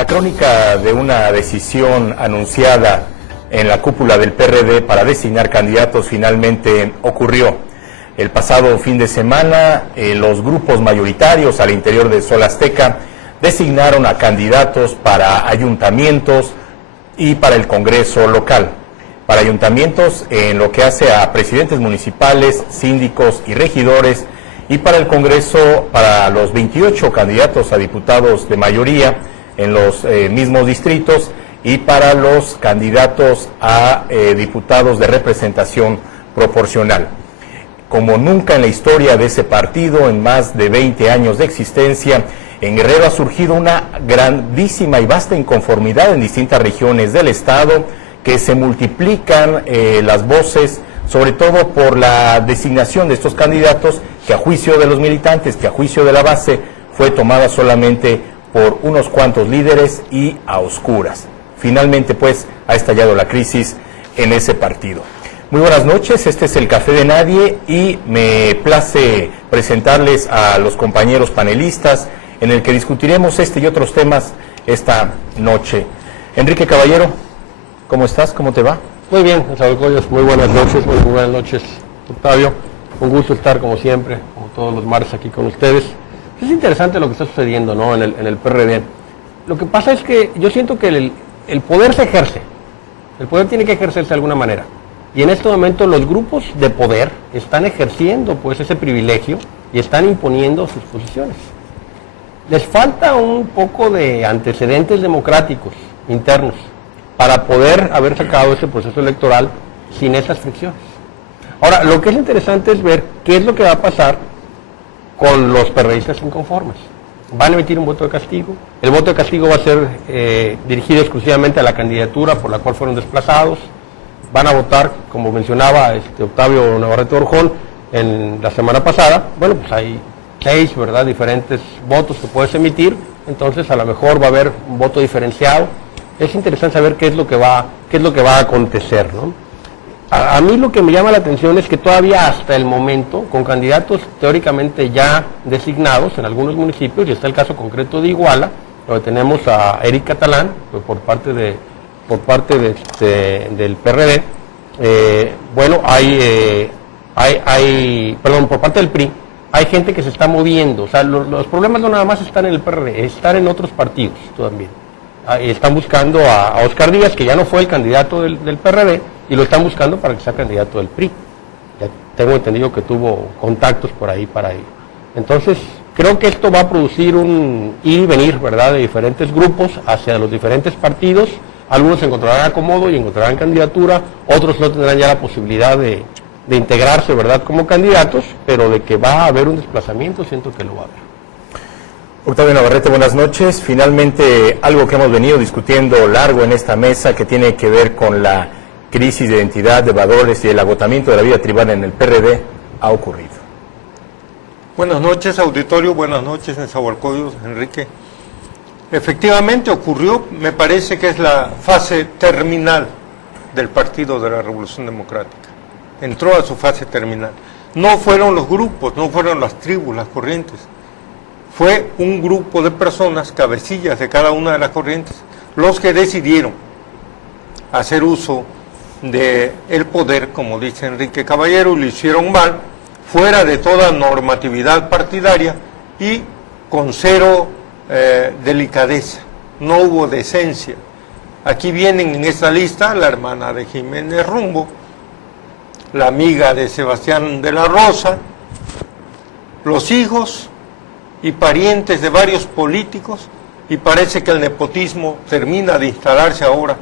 La crónica de una decisión anunciada en la cúpula del PRD para designar candidatos finalmente ocurrió. El pasado fin de semana, los grupos mayoritarios al interior de Sol Azteca designaron a candidatos para ayuntamientos y para el Congreso local. Para ayuntamientos en lo que hace a presidentes municipales, síndicos y regidores, y para el Congreso, para los 28 candidatos a diputados de mayoría en los mismos distritos, y para los candidatos a diputados de representación proporcional. Como nunca en la historia de ese partido, en más de 20 años de existencia, en Guerrero ha surgido una grandísima y vasta inconformidad en distintas regiones del estado, que se multiplican las voces, sobre todo por la designación de estos candidatos, que a juicio de los militantes, que a juicio de la base, fue tomada solamente por unos cuantos líderes y a oscuras. Finalmente, pues, ha estallado la crisis en ese partido. Muy buenas noches, este es el Café de Nadie y me place presentarles a los compañeros panelistas en el que discutiremos este y otros temas esta noche. Enrique Caballero, ¿cómo estás? ¿Cómo te va? Muy bien, Zabalcoyos, muy buenas noches, Octavio. Un gusto estar como siempre, como todos los martes aquí con ustedes. Es interesante lo que está sucediendo, ¿no?, en el PRD. Lo que pasa es que yo siento que el poder se ejerce, el poder tiene que ejercerse de alguna manera. Y en este momento los grupos de poder están ejerciendo pues ese privilegio y están imponiendo sus posiciones. Les falta un poco de antecedentes democráticos internos para poder haber sacado ese proceso electoral sin esas fricciones. Ahora, lo que es interesante es ver qué es lo que va a pasar con los perredistas inconformes. Van a emitir un voto de castigo. El voto de castigo va a ser dirigido exclusivamente a la candidatura por la cual fueron desplazados. Van a votar, como mencionaba Octavio Navarrete Orjón en la semana pasada. Bueno, pues hay 6, ¿verdad?, diferentes votos que puedes emitir. Entonces, a lo mejor va a haber un voto diferenciado. Es interesante saber qué es lo que va a acontecer, ¿no? A mí lo que me llama la atención es que todavía hasta el momento, con candidatos teóricamente ya designados en algunos municipios, y está el caso concreto de Iguala, donde tenemos a Eric Catalán, pues por parte del PRD, por parte del PRI, hay gente que se está moviendo. O sea, los problemas no nada más están en el PRD, están en otros partidos también. Están buscando a Oscar Díaz, que ya no fue el candidato del PRD, y lo están buscando para que sea candidato del PRI. Ya tengo entendido que tuvo contactos por ahí para ello. Entonces, creo que esto va a producir un ir y venir, ¿verdad?, de diferentes grupos hacia los diferentes partidos. Algunos encontrarán acomodo y encontrarán candidatura, otros no tendrán ya la posibilidad de integrarse, ¿verdad?, como candidatos, pero de que va a haber un desplazamiento, siento que lo va a haber. Octavio Navarrete, buenas noches. Finalmente, algo que hemos venido discutiendo largo en esta mesa, que tiene que ver con la crisis de identidad de valores y el agotamiento de la vida tribal en el PRD, ha ocurrido. Buenas noches, auditorio, buenas noches, Nezahualcóyotl, Enrique. Efectivamente ocurrió, me parece que es la fase terminal del Partido de la Revolución Democrática. Entró a su fase terminal. No fueron los grupos, no fueron las tribus, las corrientes. Fue un grupo de personas, cabecillas de cada una de las corrientes, los que decidieron hacer uso del poder, como dice Enrique Caballero, y lo hicieron mal, fuera de toda normatividad partidaria y con cero delicadeza. No hubo decencia. Aquí vienen en esta lista la hermana de Jiménez Rumbo, la amiga de Sebastián de la Rosa, los hijos y parientes de varios políticos, y parece que el nepotismo termina de instalarse ahora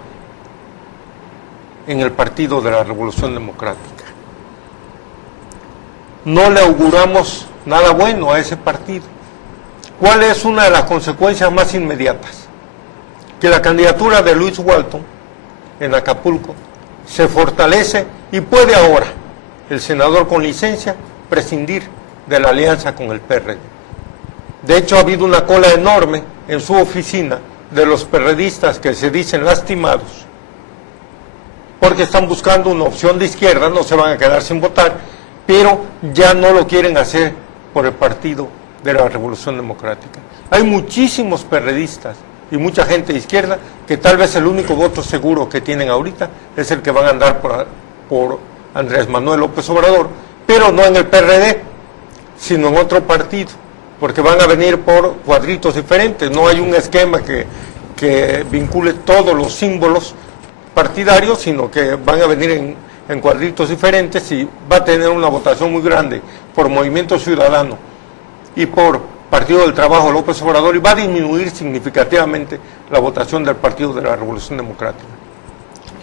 en el Partido de la Revolución Democrática. No le auguramos nada bueno a ese partido. ¿Cuál es una de las consecuencias más inmediatas? Que la candidatura de Luis Walton en Acapulco se fortalece y puede ahora el senador con licencia prescindir de la alianza con el PRD. De hecho, ha habido una cola enorme en su oficina de los perredistas que se dicen lastimados porque están buscando una opción de izquierda, no se van a quedar sin votar, pero ya no lo quieren hacer por el Partido de la Revolución Democrática. Hay muchísimos perredistas y mucha gente de izquierda, que tal vez el único voto seguro que tienen ahorita es el que van a andar por Andrés Manuel López Obrador, pero no en el PRD, sino en otro partido, porque van a venir por cuadritos diferentes. No hay un esquema que vincule todos los símbolos partidarios, sino que van a venir en cuadritos diferentes, y va a tener una votación muy grande por Movimiento Ciudadano y por Partido del Trabajo López Obrador, y va a disminuir significativamente la votación del Partido de la Revolución Democrática.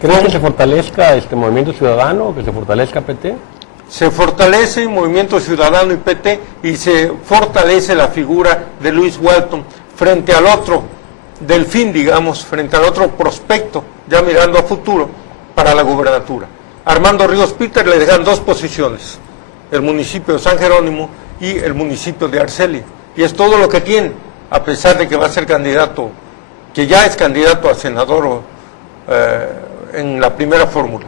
¿Crees que se fortalezca este Movimiento Ciudadano, que se fortalezca PT? Se fortalece Movimiento Ciudadano y PT, y se fortalece la figura de Luis Walton frente al otro delfín, digamos, frente al otro prospecto, ya mirando a futuro, para la gubernatura. Armando Ríos Peter le dejan dos posiciones, el municipio de San Jerónimo y el municipio de Arcelia, y es todo lo que tiene, a pesar de que va a ser candidato, que ya es candidato a senador en la primera fórmula.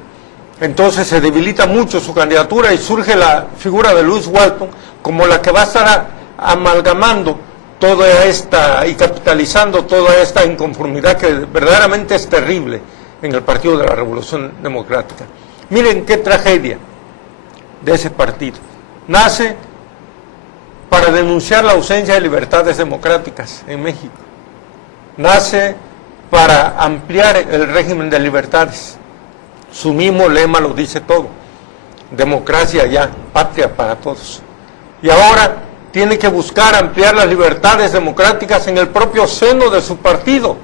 Entonces se debilita mucho su candidatura y surge la figura de Luis Walton como la que va a estar amalgamando toda esta y capitalizando toda esta inconformidad que verdaderamente es terrible en el Partido de la Revolución Democrática. Miren qué tragedia de ese partido. Nace para denunciar la ausencia de libertades democráticas en México. Nace para ampliar el régimen de libertades. Su mismo lema lo dice todo: democracia ya, patria para todos. Y ahora tiene que buscar ampliar las libertades democráticas en el propio seno de su partido,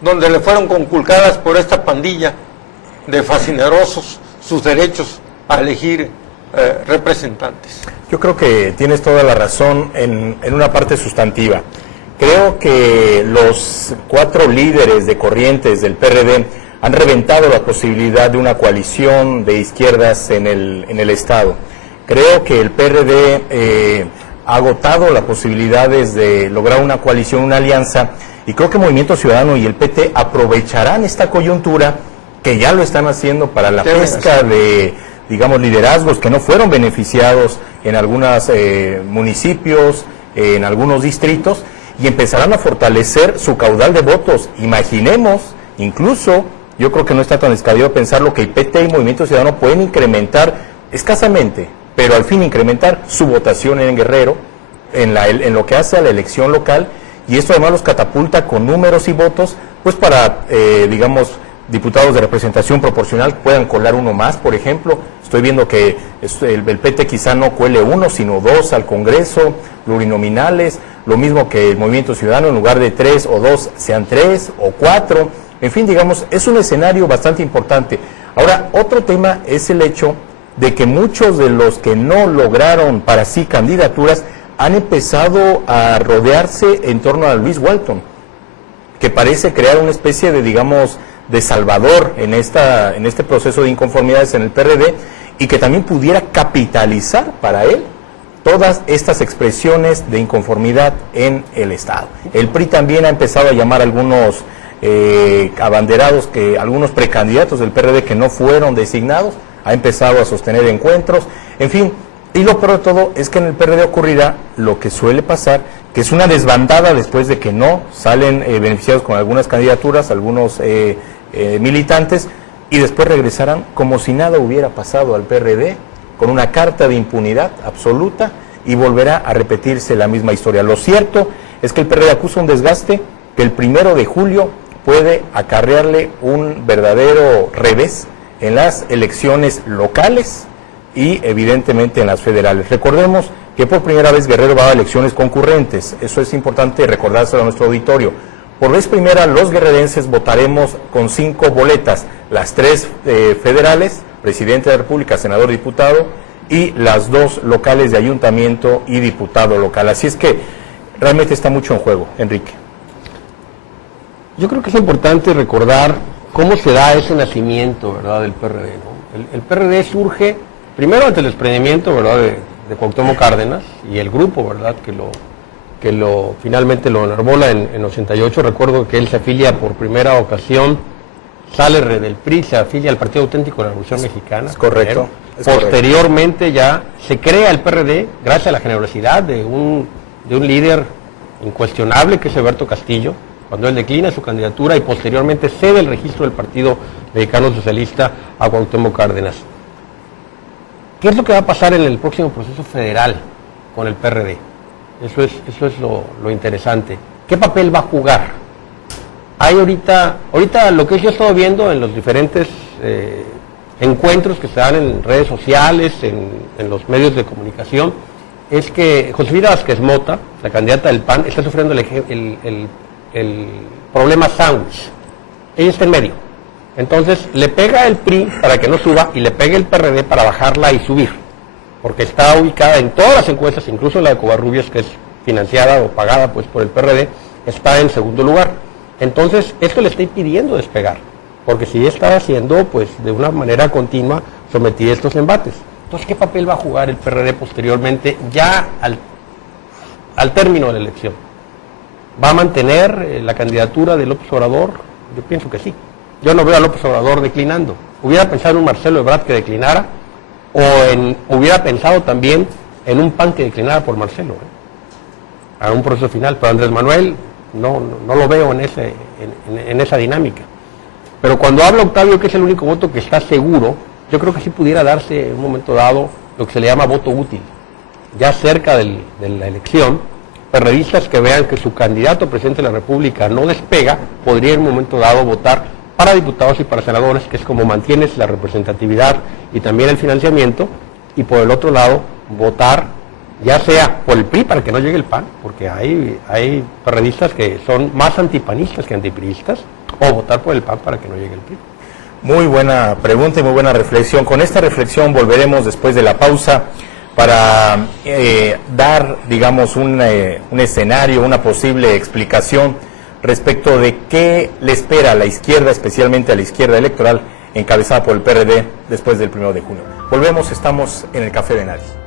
donde le fueron conculcadas por esta pandilla de fascinerosos sus derechos a elegir representantes. Yo creo que tienes toda la razón en una parte sustantiva. Creo que los 4 líderes de corrientes del PRD han reventado la posibilidad de una coalición de izquierdas en el Estado. Creo que el PRD ha agotado las posibilidades de lograr una coalición, una alianza, y creo que Movimiento Ciudadano y el PT aprovecharán esta coyuntura, que ya lo están haciendo, para la pesca de, digamos, liderazgos que no fueron beneficiados en algunos municipios, en algunos distritos, y empezarán a fortalecer su caudal de votos. Imaginemos, incluso, yo creo que no está tan descabellado pensarlo, que el PT y Movimiento Ciudadano pueden incrementar escasamente, pero al fin incrementar su votación en Guerrero, en lo que hace a la elección local, y esto además los catapulta con números y votos, pues para, digamos, diputados de representación proporcional puedan colar uno más, por ejemplo. Estoy viendo que el PT quizá no cuele 1, sino 2 al Congreso, plurinominales, lo mismo que el Movimiento Ciudadano, en lugar de 3 o 2 sean 3 o 4, en fin, digamos, es un escenario bastante importante. Ahora, otro tema es el hecho de que muchos de los que no lograron para sí candidaturas han empezado a rodearse en torno a Luis Walton, que parece crear una especie de, digamos, de salvador en este proceso de inconformidades en el PRD, y que también pudiera capitalizar para él todas estas expresiones de inconformidad en el Estado. El PRI también ha empezado a llamar a algunos abanderados, algunos precandidatos del PRD que no fueron designados, ha empezado a sostener encuentros, en fin. Y lo peor de todo es que en el PRD ocurrirá lo que suele pasar, que es una desbandada después de que no salen beneficiados con algunas candidaturas, algunos militantes, y después regresarán como si nada hubiera pasado al PRD, con una carta de impunidad absoluta, y volverá a repetirse la misma historia. Lo cierto es que el PRD acusa un desgaste que el 1 de julio puede acarrearle un verdadero revés en las elecciones locales y evidentemente en las federales. Recordemos que por primera vez Guerrero va a elecciones concurrentes. Eso es importante recordárselo a nuestro auditorio. Por vez primera, los guerrerenses votaremos con 5 boletas, las 3 federales, presidente de la República, senador, diputado, y las 2 locales de ayuntamiento y diputado local. Así es que realmente está mucho en juego, Enrique. Yo creo que es importante recordar cómo se da ese nacimiento, ¿verdad?, del PRD, ¿no? El PRD surge primero ante el desprendimiento, ¿verdad?, de Cuauhtémoc Cárdenas y el grupo, ¿verdad?, que finalmente lo enarbola en 88. Recuerdo que él se afilia por primera ocasión, sale del PRI, se afilia al Partido Auténtico de la Revolución Mexicana. Es correcto. Posteriormente ya se crea el PRD gracias a la generosidad de un líder incuestionable, que es Alberto Castillo, cuando él declina su candidatura y posteriormente cede el registro del Partido Mexicano Socialista a Cuauhtémoc Cárdenas. ¿Qué es lo que va a pasar en el próximo proceso federal con el PRD? Eso es lo interesante. ¿Qué papel va a jugar? Hay ahorita lo que yo he estado viendo en los diferentes encuentros que se dan en redes sociales, en los medios de comunicación, es que Josefina Vázquez Mota, la candidata del PAN, está sufriendo el problema sándwich. Ella está en medio. Entonces le pega el PRI para que no suba y le pega el PRD para bajarla y subir, porque está ubicada en todas las encuestas, incluso la de Covarrubias, que es financiada o pagada pues por el PRD, está en segundo lugar. Entonces esto le está impidiendo despegar, porque si estaba siendo pues de una manera continua sometida a estos embates. Entonces, ¿qué papel va a jugar el PRD posteriormente ya al término de la elección? ¿Va a mantener la candidatura de López Obrador? Yo pienso que sí. Yo no veo a López Obrador declinando. Hubiera pensado en un Marcelo Ebrard que declinara, hubiera pensado también en un PAN que declinara por Marcelo, a un proceso final. Pero Andrés Manuel no lo veo en esa dinámica. Pero cuando habla Octavio que es el único voto que está seguro, yo creo que sí pudiera darse en un momento dado lo que se le llama voto útil. Ya cerca de la elección, perredistas que vean que su candidato a presidente de la República no despega, podría en un momento dado votar para diputados y para senadores, que es como mantienes la representatividad y también el financiamiento, y por el otro lado votar ya sea por el PRI para que no llegue el PAN, porque hay perredistas que son más antipanistas que antipriistas, o votar por el PAN para que no llegue el PRI. Muy buena pregunta y muy buena reflexión. Con esta reflexión volveremos después de la pausa para dar, digamos, un escenario, una posible explicación respecto de qué le espera a la izquierda, especialmente a la izquierda electoral, encabezada por el PRD después del 1 de junio. Volvemos, estamos en el Café de Nadie.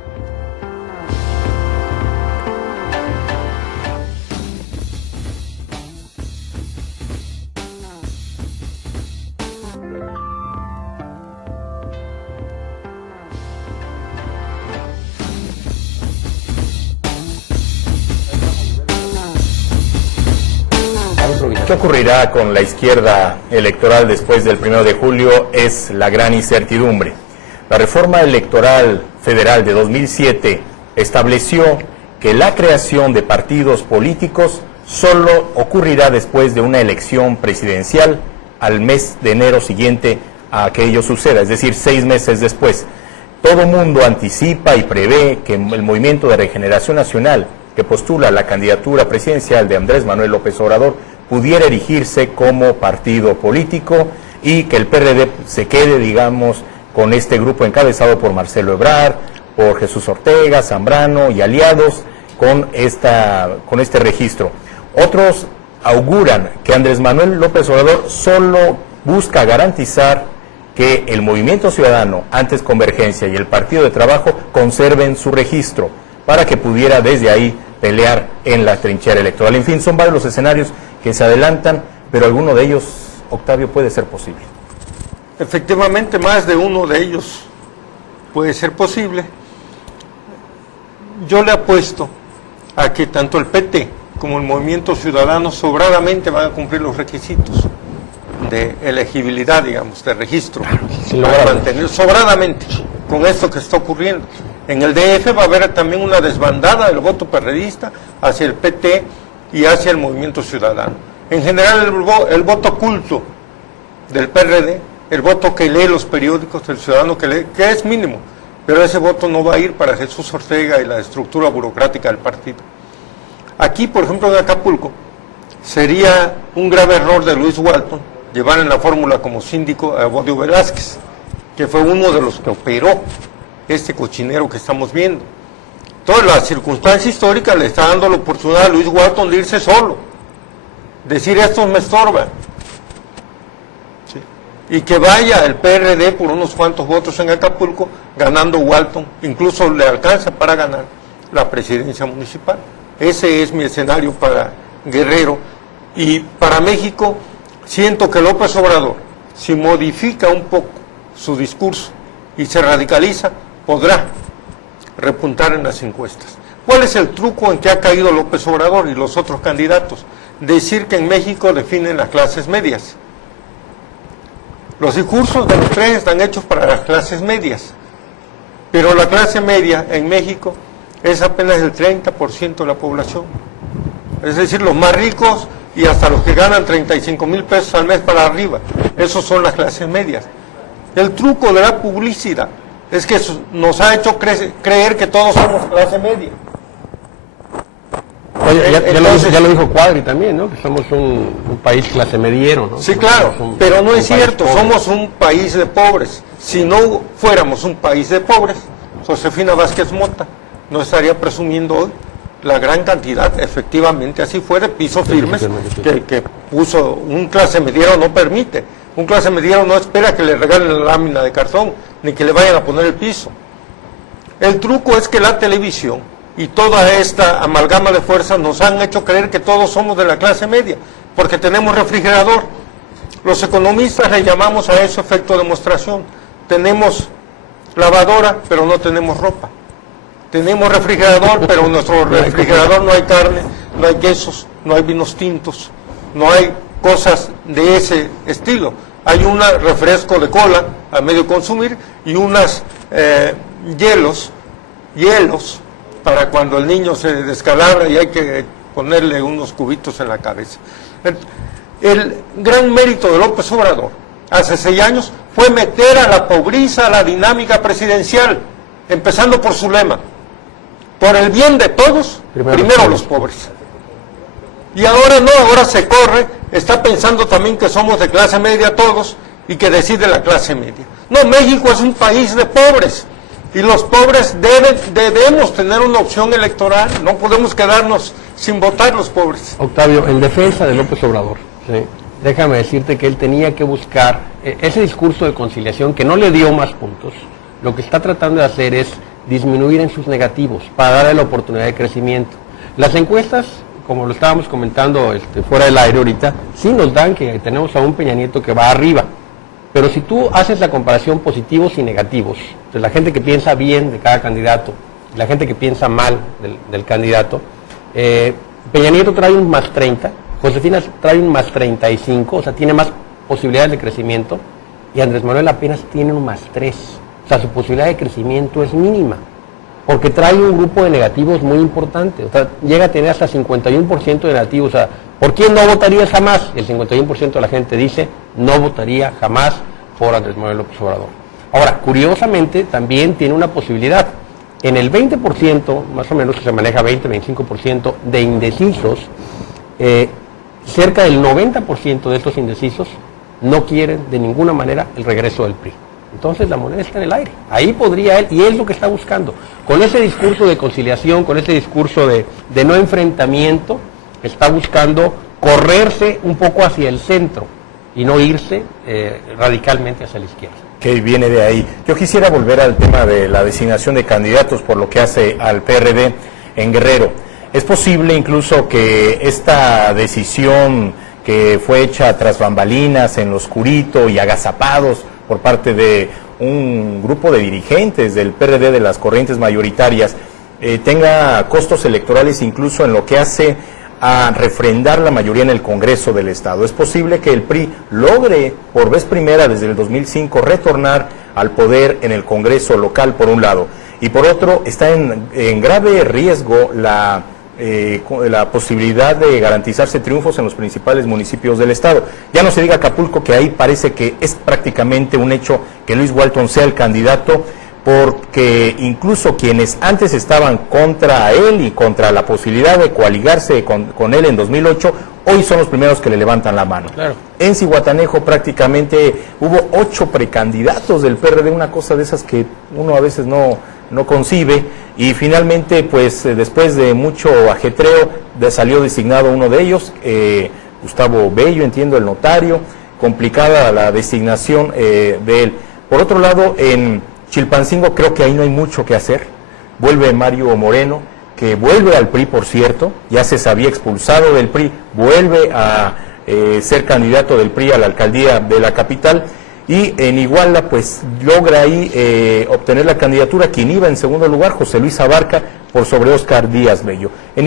¿Qué ocurrirá con la izquierda electoral después del 1 de julio? Es la gran incertidumbre. La reforma electoral federal de 2007 estableció que la creación de partidos políticos solo ocurrirá después de una elección presidencial al mes de enero siguiente a que ello suceda, es decir, 6 meses después. Todo mundo anticipa y prevé que el Movimiento de Regeneración Nacional, que postula la candidatura presidencial de Andrés Manuel López Obrador, pudiera erigirse como partido político y que el PRD se quede, digamos, con este grupo encabezado por Marcelo Ebrard, por Jesús Ortega, Zambrano y aliados con este registro. Otros auguran que Andrés Manuel López Obrador solo busca garantizar que el Movimiento Ciudadano, antes Convergencia, y el Partido de Trabajo conserven su registro para que pudiera desde ahí pelear en la trinchera electoral. En fin, son varios los escenarios que se adelantan, pero alguno de ellos, Octavio, puede ser posible. Efectivamente, más de uno de ellos puede ser posible. Yo le apuesto a que tanto el PT como el Movimiento Ciudadano sobradamente van a cumplir los requisitos de elegibilidad, digamos, de registro, para mantener sobradamente con esto que está ocurriendo. En el DF va a haber también una desbandada del voto perredista hacia el PT y hacia el Movimiento Ciudadano. En general el voto oculto del PRD, el voto que lee los periódicos del ciudadano que lee, que es mínimo, pero ese voto no va a ir para Jesús Ortega y la estructura burocrática del partido. Aquí, por ejemplo, en Acapulco, sería un grave error de Luis Walton llevar en la fórmula como síndico a Evodio Velázquez, que fue uno de los que operó este cochinero que estamos viendo. Toda la circunstancia histórica le está dando la oportunidad a Luis Walton de irse solo, decir estos me estorban, ¿sí? Y que vaya el PRD por unos cuantos votos en Acapulco, ganando Walton, incluso le alcanza para ganar la presidencia municipal. Ese es mi escenario para Guerrero. Y para México, siento que López Obrador, si modifica un poco su discurso y se radicaliza, podrá repuntar en las encuestas. ¿Cuál es el truco en que ha caído López Obrador y los otros candidatos? Decir que en México definen las clases medias. Los discursos de los tres están hechos para las clases medias, pero la clase media en México es apenas el 30% de la población. Es decir, los más ricos y hasta los que ganan 35,000 pesos al mes para arriba. Esos son las clases medias. El truco de la publicidad es que nos ha hecho creer que todos somos clase media. Oye, ya lo dijo Cuadri también, ¿no? Que somos un país clase mediero, ¿no? Sí, claro, pero no es cierto, somos un país de pobres. Si no fuéramos un país de pobres, Josefina Vázquez Mota no estaría presumiendo hoy la gran cantidad, efectivamente así fue, de pisos firmes que puso. Un clase mediero no permite, un clase mediero no espera que le regalen la lámina de cartón, ni que le vayan a poner el piso. El truco es que la televisión y toda esta amalgama de fuerzas nos han hecho creer que todos somos de la clase media, porque tenemos refrigerador. Los economistas le llamamos a eso efecto demostración. Tenemos lavadora, pero no tenemos ropa. Tenemos refrigerador, pero en nuestro refrigerador no hay carne, no hay quesos, no hay vinos tintos, no hay cosas de ese estilo. Hay un refresco de cola a medio consumir y unas hielos para cuando el niño se descalabra y hay que ponerle unos cubitos en la cabeza. El gran mérito de López Obrador hace 6 años fue meter a la pobreza a la dinámica presidencial, empezando por su lema: por el bien de todos, primero los pobres. Y ahora no, ahora se corre, está pensando también que somos de clase media todos y que decide la clase media. No, México es un país de pobres. Y los pobres debemos tener una opción electoral, no podemos quedarnos sin votar los pobres. Octavio, en defensa de López Obrador, ¿sí? Déjame decirte que él tenía que buscar ese discurso de conciliación que no le dio más puntos. Lo que está tratando de hacer es disminuir en sus negativos para darle la oportunidad de crecimiento. Las encuestas, como lo estábamos comentando fuera del aire ahorita, sí nos dan que tenemos a un Peña Nieto que va arriba. Pero si tú haces la comparación positivos y negativos, de la gente que piensa bien de cada candidato, la gente que piensa mal del candidato, Peña Nieto trae un más 30, Josefina trae un más 35, o sea, tiene más posibilidades de crecimiento, y Andrés Manuel apenas tiene un más 3, o sea, su posibilidad de crecimiento es mínima, porque trae un grupo de negativos muy importante, o sea, llega a tener hasta 51% de negativos, o sea, ¿por quién no votarías jamás? El 51% de la gente dice, no votaría jamás por Andrés Manuel López Obrador. Ahora, curiosamente, también tiene una posibilidad. En el 20%, más o menos que se maneja 20-25% de indecisos, cerca del 90% de estos indecisos no quieren de ninguna manera el regreso del PRI. Entonces la moneda está en el aire. Ahí podría él, y es lo que está buscando. Con ese discurso de conciliación, con ese discurso de no enfrentamiento, está buscando correrse un poco hacia el centro y no irse radicalmente hacia la izquierda. Que viene de ahí. Yo quisiera volver al tema de la designación de candidatos por lo que hace al PRD en Guerrero. ¿Es posible incluso que esta decisión que fue hecha tras bambalinas, en lo oscurito y agazapados por parte de un grupo de dirigentes del PRD de las corrientes mayoritarias, tenga costos electorales incluso en lo que hace a refrendar la mayoría en el Congreso del Estado? ¿Es posible que el PRI logre por vez primera desde el 2005 retornar al poder en el Congreso local, por un lado? Y por otro, está en grave riesgo la posibilidad de garantizarse triunfos en los principales municipios del Estado. Ya no se diga Acapulco, que ahí parece que es prácticamente un hecho que Luis Walton sea el candidato, porque incluso quienes antes estaban contra él y contra la posibilidad de coaligarse con él en 2008, hoy son los primeros que le levantan la mano. Claro. En Zihuatanejo prácticamente hubo 8 precandidatos del PRD, una cosa de esas que uno a veces no concibe, y finalmente, pues después de mucho ajetreo, salió designado uno de ellos, Gustavo Bello, entiendo, el notario. Complicada la designación de él. Por otro lado, en Chilpancingo creo que ahí no hay mucho que hacer. Vuelve Mario Moreno, que vuelve al PRI, por cierto, ya se había expulsado del PRI, vuelve a ser candidato del PRI a la alcaldía de la capital, Y en Iguala, pues logra ahí obtener la candidatura quien iba en segundo lugar, José Luis Abarca, por sobre Óscar Díaz Bello. En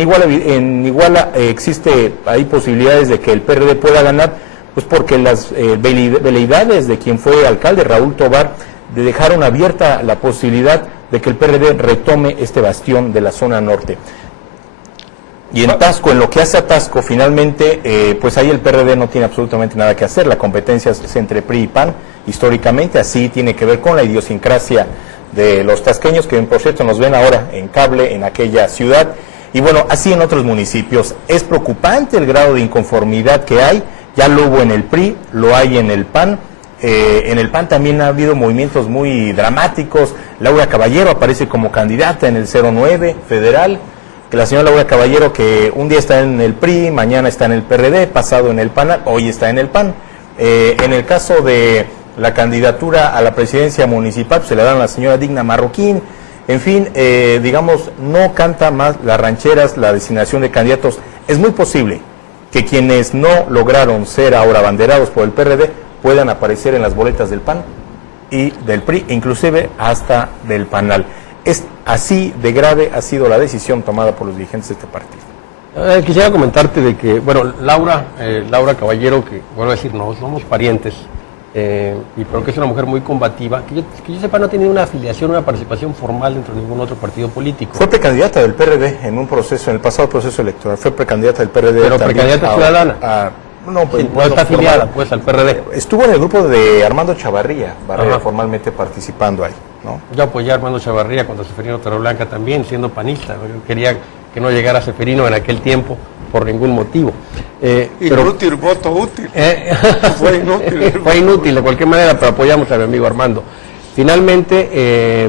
Iguala existe ahí posibilidades de que el PRD pueda ganar, pues porque las veleidades de quien fue alcalde, Raúl Tobar, dejaron abierta la posibilidad de que el PRD retome este bastión de la zona norte. Y en Tasco, en lo que hace a Tasco, finalmente, pues ahí el PRD no tiene absolutamente nada que hacer. La competencia es entre PRI y PAN, históricamente, así tiene que ver con la idiosincrasia de los tasqueños, que por cierto nos ven ahora en cable en aquella ciudad. Y bueno, así en otros municipios. Es preocupante el grado de inconformidad que hay, ya lo hubo en el PRI, lo hay en el PAN. En el PAN también ha habido movimientos muy dramáticos. Laura Caballero aparece como candidata en el 09 federal, que la señora Laura Caballero, que un día está en el PRI, mañana está en el PRD, pasado en el PAN, hoy está en el PAN. En el caso de la candidatura a la presidencia municipal, se le dan a la señora Digna Marroquín. En fin, digamos, no canta más las rancheras la designación de candidatos. Es muy posible que quienes no lograron ser ahora abanderados por el PRD puedan aparecer en las boletas del PAN y del PRI, inclusive hasta del PANAL. Es así de grave ha sido la decisión tomada por los dirigentes de este partido. Quisiera comentarte de que, bueno, Laura Caballero, que vuelvo a decir, no somos parientes, pero que es una mujer muy combativa, que yo sepa no ha tenido una afiliación, una participación formal dentro de ningún otro partido político. Fue precandidata del PRD en un proceso, en el pasado proceso electoral, fue precandidata del PRD. Pero precandidata ciudadana. No, pues, sí, no está afiliada pues al PRD. Estuvo en el grupo de Armando Chavarría, formalmente participando ahí, ¿no? Yo apoyé a Armando Chavarría contra Seferino Torreblanca también, siendo panista. Yo quería que no llegara Seferino en aquel tiempo por ningún motivo. Inútil, voto útil. Fue inútil. Fue inútil de cualquier manera, pero apoyamos a mi amigo Armando. Finalmente,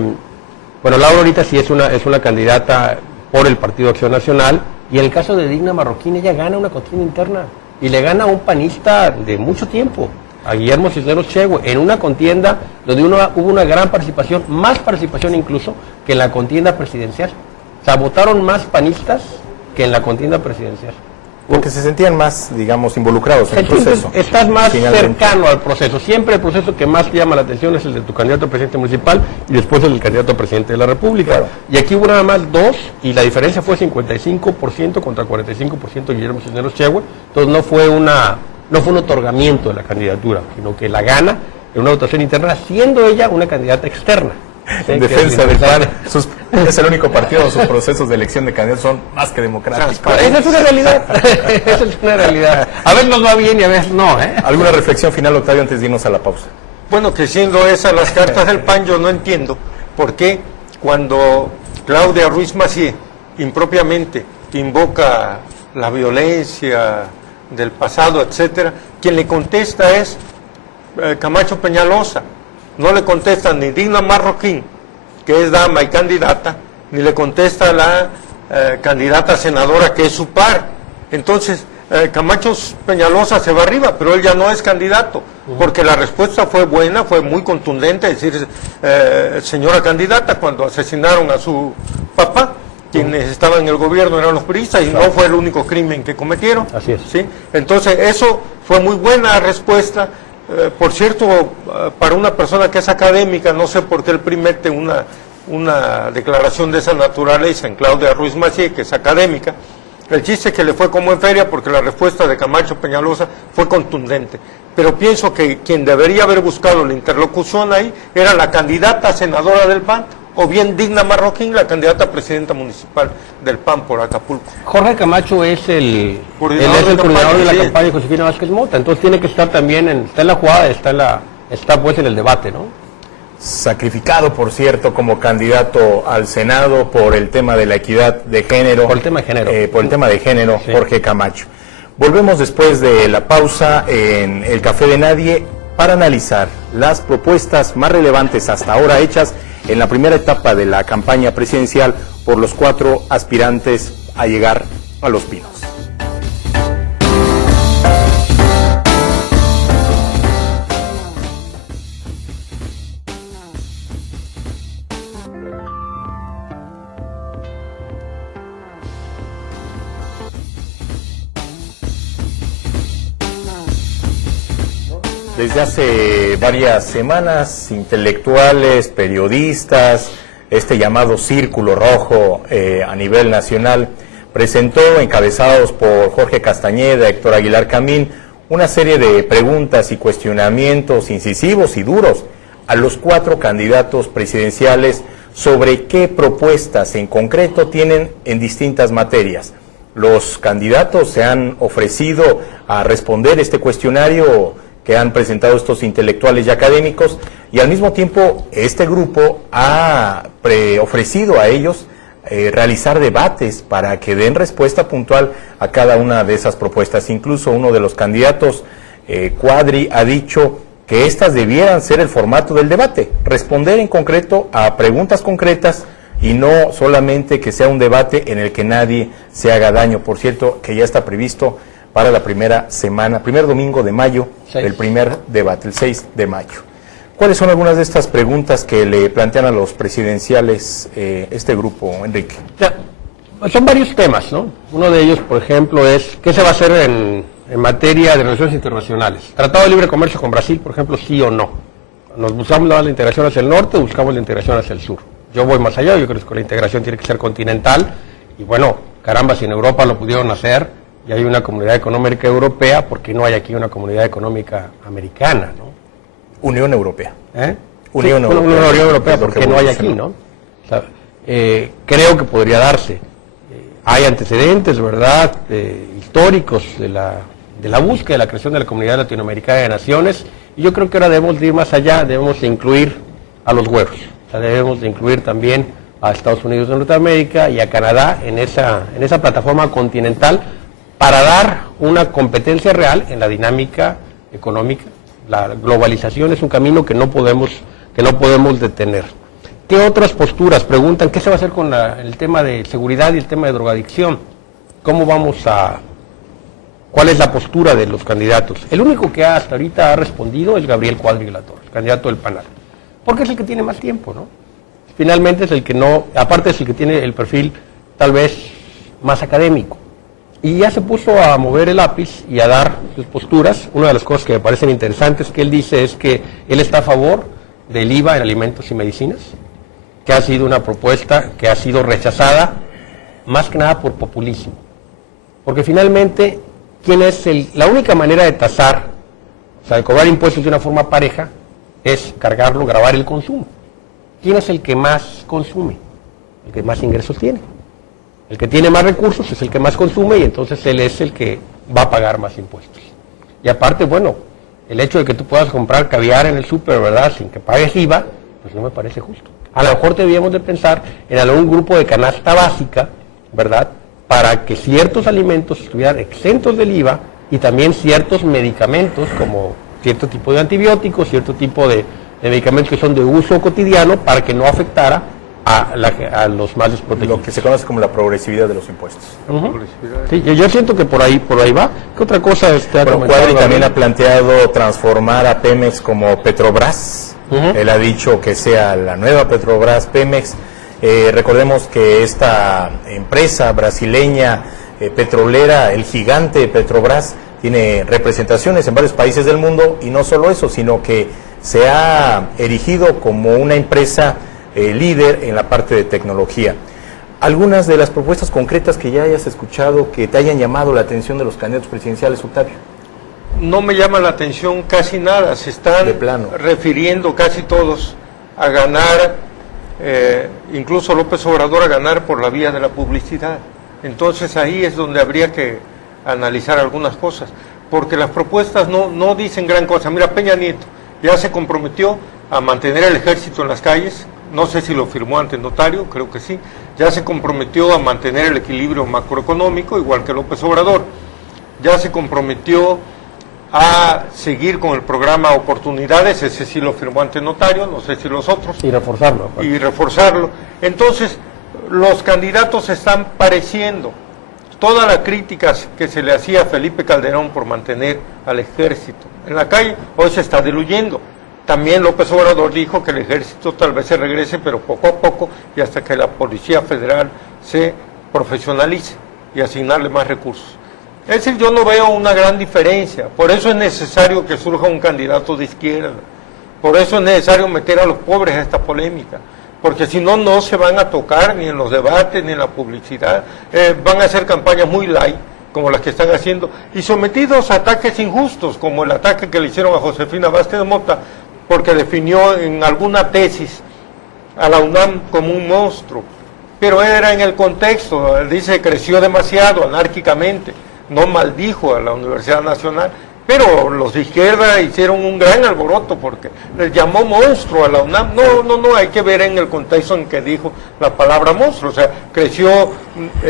bueno, Laura ahorita sí es una candidata por el Partido Acción Nacional, y en el caso de Digna Marroquín, ella gana una contienda interna. Y le gana a un panista de mucho tiempo, a Guillermo Cisneros Chehue, en una contienda donde hubo una gran participación, más participación incluso que en la contienda presidencial. O sea, votaron más panistas que en la contienda presidencial. Porque se sentían más, digamos, involucrados en el proceso. Estás más cercano al proceso. Siempre el proceso que más te llama la atención es el de tu candidato a presidente municipal y después el del candidato a presidente de la República. Claro. Y aquí hubo nada más dos, y la diferencia fue 55% contra 45% de Guillermo Cisneros Chehue. Entonces no fue un otorgamiento de la candidatura, sino que la gana en una votación interna, siendo ella una candidata externa. En defensa del PAN, es el único partido, sus procesos de elección de candidatos son más que democráticos. Esa es una realidad. Esa es una realidad. A veces nos va bien y a veces no. ¿Alguna reflexión final, Octavio, antes de irnos a la pausa? Bueno, que siendo esas las cartas del PAN, yo no entiendo por qué cuando Claudia Ruiz Massieu impropiamente invoca la violencia del pasado, etcétera, quien le contesta es Camacho Peñalosa. No le contesta ni Digna Marroquín, que es dama y candidata, ni le contesta la candidata senadora, que es su par. Entonces, Camacho Peñalosa se va arriba, pero él ya no es candidato, porque la respuesta fue buena, fue muy contundente, es decir, señora candidata, cuando asesinaron a su papá, quienes estaban en el gobierno eran los priistas, y no fue el único crimen que cometieron. Así es. ¿Sí? Entonces, eso fue muy buena respuesta. Por cierto, para una persona que es académica, no sé por qué el PRI mete una declaración de esa naturaleza en Claudia Ruiz Massieu, que es académica. El chiste es que le fue como en feria, porque la respuesta de Camacho Peñalosa fue contundente. Pero pienso que quien debería haber buscado la interlocución ahí era la candidata senadora del PAN, o bien Digna Marroquín, la candidata a presidenta municipal del PAN por Acapulco. Jorge Camacho es el coordinador de la campaña de Josefina Vázquez Mota, entonces tiene que estar también está en la jugada, está pues en el debate, ¿no? Sacrificado, por cierto, como candidato al Senado por el tema de la equidad de género. Por el tema de género. Por el tema de género, sí. Jorge Camacho. Volvemos después de la pausa en el Café de Nadie para analizar las propuestas más relevantes hasta ahora hechas en la primera etapa de la campaña presidencial por los 4 aspirantes a llegar a Los Pinos. Desde hace varias semanas, intelectuales, periodistas, este llamado Círculo Rojo a nivel nacional, presentó, encabezados por Jorge Castañeda, Héctor Aguilar Camín, una serie de preguntas y cuestionamientos incisivos y duros a los 4 candidatos presidenciales sobre qué propuestas en concreto tienen en distintas materias. Los candidatos se han ofrecido a responder este cuestionario que han presentado estos intelectuales y académicos, y al mismo tiempo este grupo ha ofrecido a ellos realizar debates para que den respuesta puntual a cada una de esas propuestas. Incluso uno de los candidatos, Cuadri, ha dicho que estas debieran ser el formato del debate, responder en concreto a preguntas concretas y no solamente que sea un debate en el que nadie se haga daño. Por cierto, que ya está previsto para la primera semana, primer domingo de mayo, el primer debate, el 6 de mayo. ¿Cuáles son algunas de estas preguntas que le plantean a los presidenciales este grupo, Enrique? Ya, son varios temas, ¿no? Uno de ellos, por ejemplo, es ¿qué se va a hacer en materia de relaciones internacionales? ¿Tratado de libre comercio con Brasil, por ejemplo, sí o no? ¿Nos buscamos la integración hacia el norte o buscamos la integración hacia el sur? Yo voy más allá, yo creo que la integración tiene que ser continental, y bueno, caramba, si en Europa lo pudieron hacer, y hay una comunidad económica europea, ¿por qué no hay aquí una comunidad económica americana, no? Unión Europea. Unión Europea, ¿por qué no hay aquí, no? O sea, creo que podría darse. Hay antecedentes, ¿verdad?, históricos de la búsqueda de la creación de la Comunidad Latinoamericana de Naciones, y yo creo que ahora debemos de ir más allá, debemos de incluir a los güeros, o sea, debemos de incluir también a Estados Unidos de Norteamérica y a Canadá en esa plataforma continental para dar una competencia real en la dinámica económica. La globalización es un camino que no podemos detener. ¿Qué otras posturas? Preguntan, ¿qué se va a hacer con el tema de seguridad y el tema de drogadicción? ¿Cuál es la postura de los candidatos? El único que hasta ahorita ha respondido es Gabriel Cuadri de la Torre, candidato del PANAL, porque es el que tiene más tiempo, ¿no? Finalmente es el que no, aparte es el que tiene el perfil tal vez más académico. Y ya se puso a mover el lápiz y a dar sus posturas. Una de las cosas que me parecen interesantes que él dice es que él está a favor del IVA en alimentos y medicinas, que ha sido una propuesta que ha sido rechazada más que nada por populismo. Porque finalmente, la única manera de tasar, o sea, de cobrar impuestos de una forma pareja, es cargarlo, gravar el consumo. ¿Quién es el que más consume? El que más ingresos tiene. El que tiene más recursos es el que más consume y entonces él es el que va a pagar más impuestos. Y aparte, bueno, el hecho de que tú puedas comprar caviar en el súper, ¿verdad?, sin que pagues IVA, pues no me parece justo. A lo mejor debíamos de pensar en algún grupo de canasta básica, ¿verdad?, para que ciertos alimentos estuvieran exentos del IVA y también ciertos medicamentos, como cierto tipo de antibióticos, cierto tipo de medicamentos que son de uso cotidiano, para que no afectara a los más desprotegidos. Lo que se conoce como la progresividad de los impuestos. Sí, yo siento que por ahí va. ¿Qué otra cosa Cuadri también ha planteado transformar a Pemex como Petrobras. Él ha dicho que sea la nueva Petrobras Pemex. Recordemos que esta empresa brasileña petrolera, el gigante Petrobras, tiene representaciones en varios países del mundo, y no solo eso, sino que se ha erigido como una empresa líder en la parte de tecnología. Algunas de las propuestas concretas que ya hayas escuchado que te hayan llamado la atención de los candidatos presidenciales, Octavio. No me llama la atención casi nada, se están refiriendo casi todos a ganar, incluso López Obrador, a ganar por la vía de la publicidad. Entonces ahí es donde habría que analizar algunas cosas, porque las propuestas no dicen gran cosa. Mira, Peña Nieto ya se comprometió a mantener el ejército en las calles, no sé si lo firmó ante notario, creo que sí, ya se comprometió a mantener el equilibrio macroeconómico, igual que López Obrador, ya se comprometió a seguir con el programa Oportunidades, ese sí lo firmó ante notario, no sé si los otros. Y reforzarlo. Pues. Y reforzarlo. Entonces, los candidatos se están pareciendo. Toda la crítica que se le hacía a Felipe Calderón por mantener al ejército en la calle, hoy se está diluyendo. También López Obrador dijo que el ejército tal vez se regrese, pero poco a poco, y hasta que la Policía Federal se profesionalice y asignarle más recursos. Es decir, yo no veo una gran diferencia. Por eso es necesario que surja un candidato de izquierda. Por eso es necesario meter a los pobres a esta polémica. Porque si no, no se van a tocar ni en los debates ni en la publicidad. Van a hacer campañas muy light, como las que están haciendo, y sometidos a ataques injustos, como el ataque que le hicieron a Josefina Vázquez Mota, porque definió en alguna tesis a la UNAM como un monstruo. Pero era en el contexto, dice, creció demasiado anárquicamente, no maldijo a la Universidad Nacional, pero los de izquierda hicieron un gran alboroto porque les llamó monstruo a la UNAM. No, hay que ver en el contexto en que dijo la palabra monstruo. O sea, creció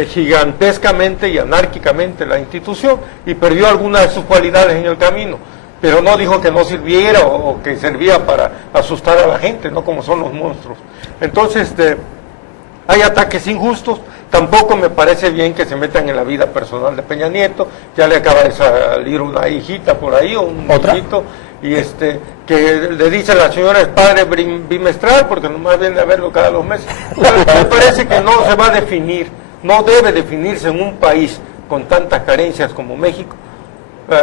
gigantescamente y anárquicamente la institución y perdió algunas de sus cualidades en el camino, pero no dijo que no sirviera o que servía para asustar a la gente, no como son los monstruos. Entonces, hay ataques injustos. Tampoco me parece bien que se metan en la vida personal de Peña Nieto. Ya le acaba de salir una hijita por ahí, o un hijito, y que le dice a la señora es padre bimestral, porque nomás viene a verlo cada 2 meses. Me parece que no se va a definir, no debe definirse en un país con tantas carencias como México,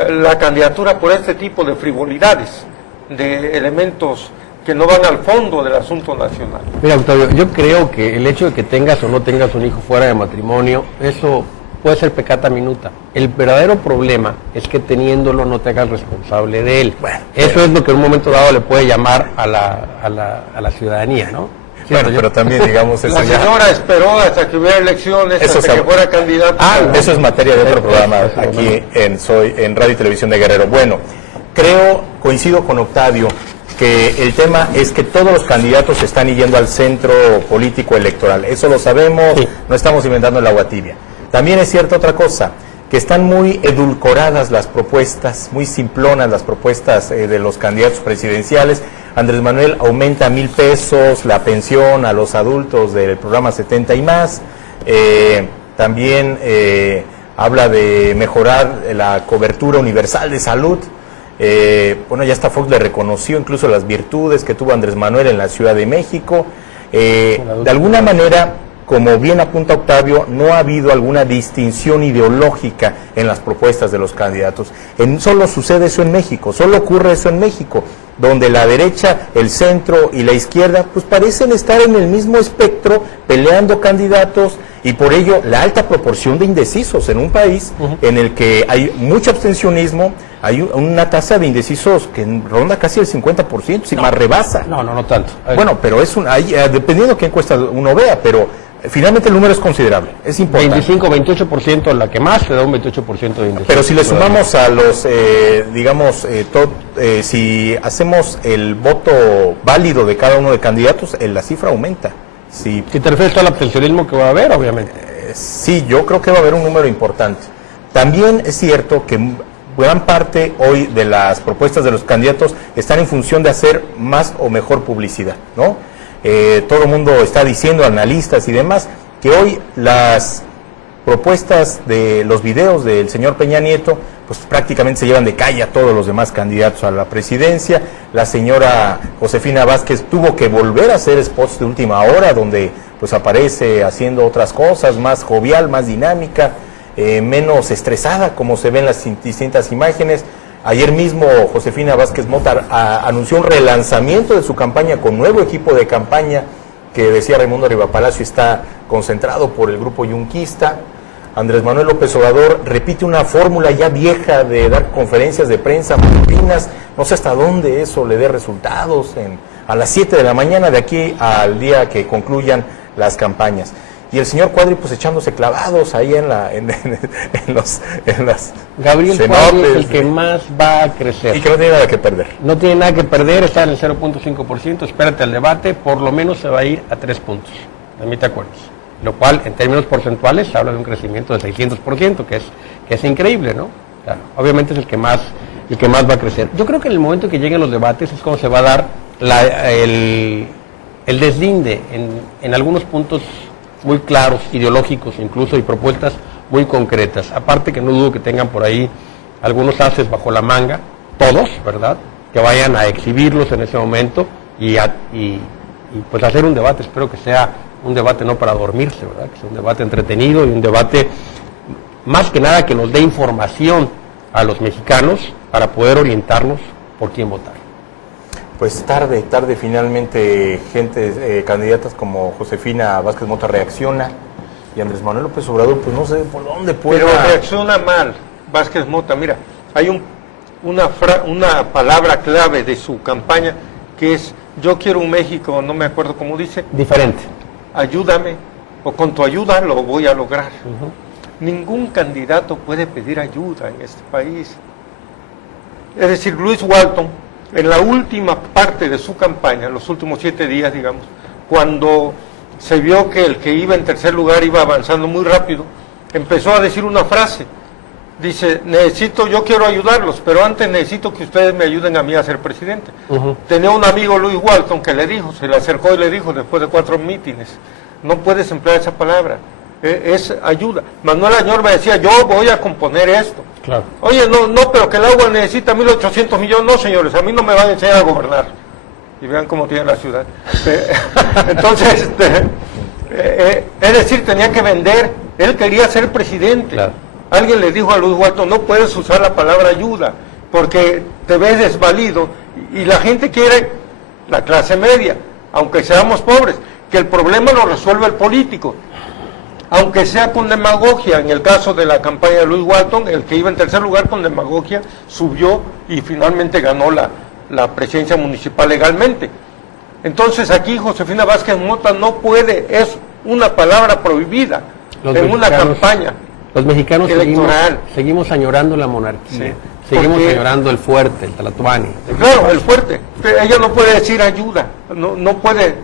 la candidatura por este tipo de frivolidades, de elementos que no van al fondo del asunto nacional. Mira, Octavio, yo creo que el hecho de que tengas o no tengas un hijo fuera de matrimonio, eso puede ser peccata minuta. El verdadero problema es que teniéndolo no te hagas responsable de él. Bueno, eso es lo que en un momento dado le puede llamar a la ciudadanía, ¿no? Bueno, pero también, digamos, eso la señora esperó hasta que hubiera elecciones, eso hasta que fuera candidato. Eso es materia de otro programa aquí en Radio y Televisión de Guerrero. Bueno, coincido con Octavio, que el tema es que todos los candidatos se están yendo al centro político electoral. Eso lo sabemos, sí. No estamos inventando el agua tibia. También es cierta otra cosa, que están muy edulcoradas las propuestas, muy simplonas las propuestas de los candidatos presidenciales. Andrés Manuel aumenta 1,000 pesos la pensión a los adultos del programa 70 y más. También habla de mejorar la cobertura universal de salud. Bueno, ya hasta Fox le reconoció incluso las virtudes que tuvo Andrés Manuel en la Ciudad de México. De alguna manera, como bien apunta Octavio, no ha habido alguna distinción ideológica en las propuestas de los candidatos. Solo sucede eso en México, solo ocurre eso en México, donde la derecha, el centro y la izquierda pues parecen estar en el mismo espectro peleando candidatos, y por ello la alta proporción de indecisos en un país en el que hay mucho abstencionismo. Hay una tasa de indecisos que ronda casi el 50%, si más rebasa. No tanto. Bueno, pero dependiendo de qué encuesta uno vea, pero finalmente el número es considerable, es importante. 25-28% la que más te da un 28% de indecisos. Pero si le sumamos a los, si hacemos el voto válido de cada uno de candidatos, la cifra aumenta. Si te refieres al abstencionismo que va a haber, obviamente. Sí, yo creo que va a haber un número importante. También es cierto que gran parte hoy de las propuestas de los candidatos están en función de hacer más o mejor publicidad, ¿no? Todo el mundo está diciendo, analistas y demás, que hoy las propuestas de los videos del señor Peña Nieto, pues prácticamente se llevan de calle a todos los demás candidatos a la presidencia. La señora Josefina Vázquez tuvo que volver a hacer spots de última hora, donde pues aparece haciendo otras cosas, más jovial, más dinámica, menos estresada, como se ven las distintas imágenes. Ayer mismo Josefina Vázquez Mota anunció un relanzamiento de su campaña con nuevo equipo de campaña que, decía Raimundo Rivapalacio, está concentrado por el grupo yunquista. Andrés Manuel López Obrador repite una fórmula ya vieja de dar conferencias de prensa matutinas. No sé hasta dónde eso le dé resultados a las 7 de la mañana de aquí al día que concluyan las campañas. Y el señor Cuadri pues echándose clavados ahí en las Gabriel Cuadri es el que más va a crecer. Y que no tiene nada que perder. No tiene nada que perder, está en el 0.5%, espérate al debate, por lo menos se va a ir a 3 puntos. ¿De mí te acuerdas? Lo cual, en términos porcentuales, habla de un crecimiento de 600%, que es increíble, ¿no? Claro, obviamente es el que más va a crecer. Yo creo que en el momento que lleguen los debates es cuando se va a dar el deslinde en algunos puntos muy claros, ideológicos incluso, y propuestas muy concretas. Aparte que no dudo que tengan por ahí algunos ases bajo la manga, todos, ¿verdad? Que vayan a exhibirlos en ese momento y pues hacer un debate. Espero que sea un debate no para dormirse, ¿verdad? Que sea un debate entretenido y un debate más que nada que nos dé información a los mexicanos para poder orientarnos por quién votar. Pues tarde finalmente candidatas como Josefina Vázquez Mota reacciona y Andrés Manuel López Obrador, pues no sé por dónde puede. Pero reacciona mal Vázquez Mota. Mira, hay una palabra clave de su campaña que es: yo quiero un México, no me acuerdo cómo dice. Diferente. Ayúdame, o con tu ayuda lo voy a lograr. Ningún candidato puede pedir ayuda en este país. Es decir, Luis Walton, en la última parte de su campaña, los últimos 7 días, digamos, cuando se vio que el que iba en tercer lugar iba avanzando muy rápido, empezó a decir una frase. Dice: yo quiero ayudarlos, pero antes necesito que ustedes me ayuden a mí a ser presidente. Tenía un amigo, Luis Walton, que le dijo, se le acercó y le dijo, después de 4 mítines: no puedes emplear esa palabra, es ayuda. Manuel Añor me decía: yo voy a componer esto. Claro. Oye, no, pero que el agua necesita 1.800 millones. No, señores, a mí no me van a enseñar a gobernar. Y vean cómo tiene la ciudad. Entonces, es decir, tenía que vender. Él quería ser presidente. Claro. Alguien le dijo a Luis Walton: no puedes usar la palabra ayuda, porque te ves desvalido. Y la gente quiere, la clase media, aunque seamos pobres, que el problema lo resuelva el político, aunque sea con demagogia. En el caso de la campaña de Luis Walton, el que iba en tercer lugar con demagogia subió y finalmente ganó la presidencia municipal legalmente. Entonces aquí Josefina Vázquez Mota no puede, es una palabra prohibida en una campaña. Los mexicanos electoral. seguimos añorando la monarquía, seguimos añorando el fuerte, el Tlatuani. Claro, el fuerte. Ella no puede decir ayuda, no puede.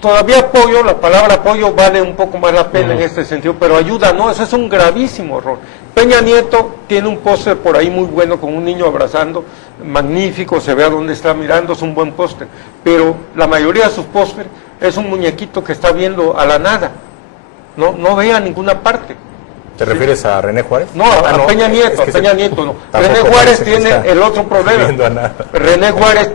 Todavía apoyo, la palabra apoyo vale un poco más la pena en este sentido, pero ayuda no, eso es un gravísimo error. Peña Nieto tiene un póster por ahí muy bueno con un niño abrazando, magnífico, se ve a dónde está mirando, es un buen póster, pero la mayoría de sus pósteres es un muñequito que está viendo a la nada, no ve a ninguna parte. ¿Te refieres a René Juárez? No, a Peña Nieto, Peña Nieto no. René Juárez tiene el otro problema. René Juárez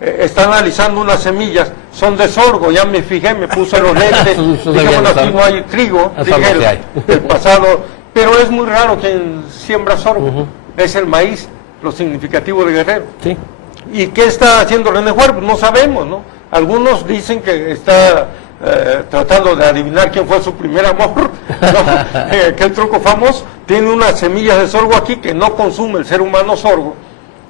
está analizando unas semillas, son de sorgo, ya me fijé, me puse los lentes, dije, bueno, aquí no hay trigo, dije el pasado, pero es muy raro quien siembra sorgo, es el maíz, lo significativo de Guerrero. Sí. ¿Y qué está haciendo René Juárez? Pues no sabemos, ¿no? Algunos dicen que está tratando de adivinar quién fue su primer amor, que el truco famoso, tiene unas semillas de sorgo aquí que no consume el ser humano sorgo,